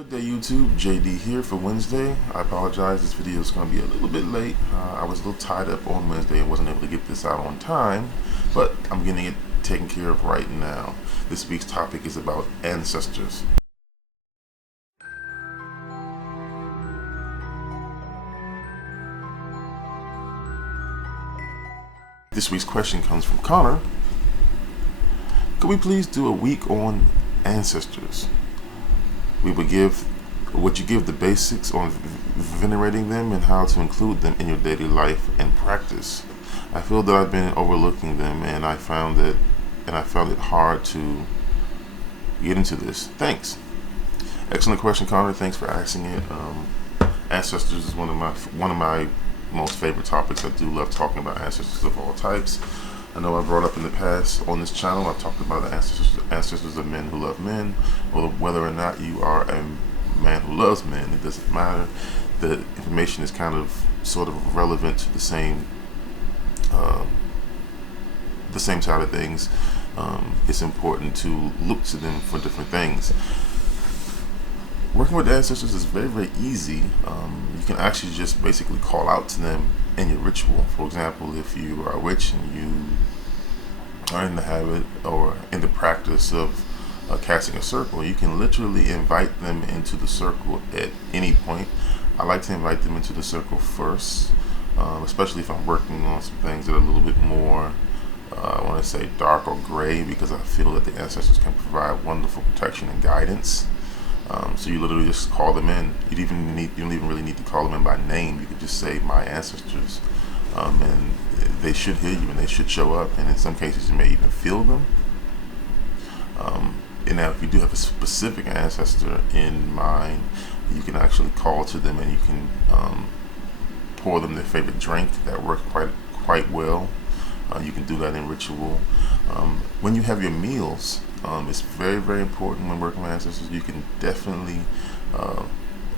Good day YouTube, JD here for Wednesday. I apologize, this video is going to be a little bit late. I was a little tied up on Wednesday and wasn't able to get this out on time, but I'm getting it taken care of right now. This week's topic is about ancestors. This week's question comes from Connor. Could we please do a week on ancestors? Would you give the basics on venerating them and how to include them in your daily life and practice? I feel that I've been overlooking them and I found it hard to get into this. Thanks. Excellent question, Connor. Thanks for asking it. Ancestors is one of my most favorite topics. I do love talking about ancestors of all types. I know I brought up in the past on this channel, I've talked about the ancestors of men who love men, or whether or not you are a man who loves men, it doesn't matter. The information is kind of sort of relevant to the same side of things. It's important to look to them for different things. Working with ancestors is very, very easy. You can actually just basically call out to them in your ritual. For example, if you are a witch and you are in the habit or in the practice of casting a circle, you can literally invite them into the circle at any point. I like to invite them into the circle first, especially if I'm working on some things that are a little bit more, I want to say dark or gray, because I feel that the ancestors can provide wonderful protection and guidance. So you literally just call them in. You don't even really need to call them in by name. You could just say my ancestors, and they should hear you and they should show up. And in some cases, you may even feel them. And now, if you do have a specific ancestor in mind, you can actually call to them and you can pour them their favorite drink. That works quite well. You can do that in ritual. When you have your meals, it's very, very important when working with ancestors. You can definitely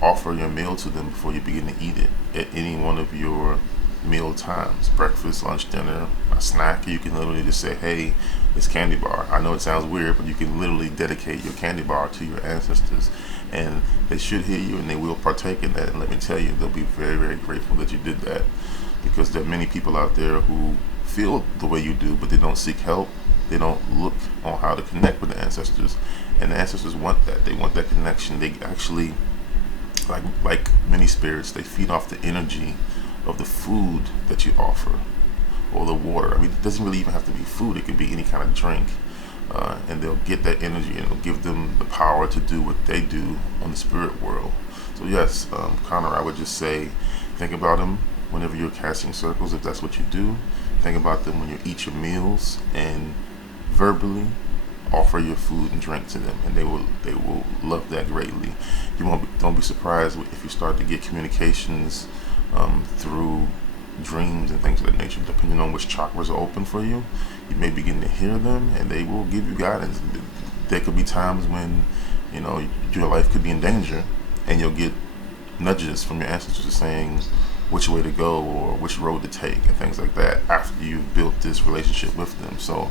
offer your meal to them before you begin to eat it at any one of your meal times, breakfast, lunch, dinner, a snack. You can literally just say, hey, this candy bar. I know it sounds weird, but you can literally dedicate your candy bar to your ancestors, and they should hear you and they will partake in that. And let me tell you, they'll be very, very grateful that you did that, because there are many people out there who feel the way you do, but they don't seek help. They don't look on how to connect with the ancestors, and the ancestors want that. They want that connection. They actually, like many spirits, they feed off the energy of the food that you offer, or the water. I mean, it doesn't really even have to be food. It could be any kind of drink, and they'll get that energy, and it'll give them the power to do what they do on the spirit world. So yes, Connor, I would just say, think about them whenever you're casting circles, if that's what you do. Think about them when you eat your meals, and verbally offer your food and drink to them, and they will love that greatly. Don't be surprised if you start to get communications through dreams and things of that nature. Depending on which chakras are open for you, you may begin to hear them, and they will give you guidance. There could be times when your life could be in danger, and you'll get nudges from your ancestors saying which way to go or which road to take and things like that after you've built this relationship with them. So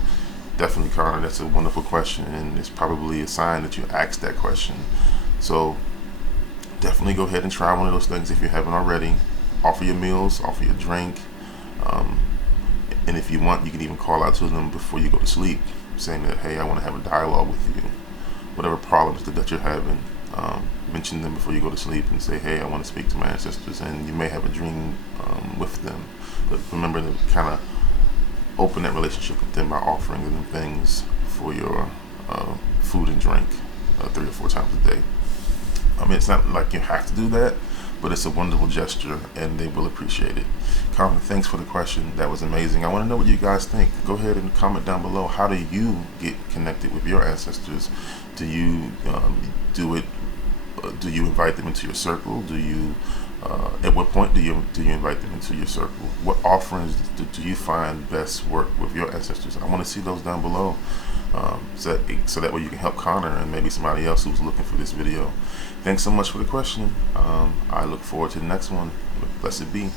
definitely, Connor, that's a wonderful question, and it's probably a sign that you asked that question. So definitely go ahead and try one of those things if you haven't already. Offer your meals, offer your drink, and if you want, you can even call out to them before you go to sleep, saying that, hey, I want to have a dialogue with you. Whatever problems that you're having, mention them before you go to sleep and say, hey, I want to speak to my ancestors, and you may have a dream with them. But remember to kind of open that relationship with them by offering them things for your food and drink 3 or 4 times a day. I mean, it's not like you have to do that, but it's a wonderful gesture, and they will appreciate it. Connor, thanks for the question. That was amazing. I want to know what you guys think. Go ahead and comment down below. How do you get connected with your ancestors? Do you do it? Do you invite them into your circle? Do you? At what point do you invite them into your circle? What offerings do you find best work with your ancestors? I want to see those down below, so that way you can help Connor and maybe somebody else who's looking for this video. Thanks so much for the question. I look forward to the next one. Blessed be.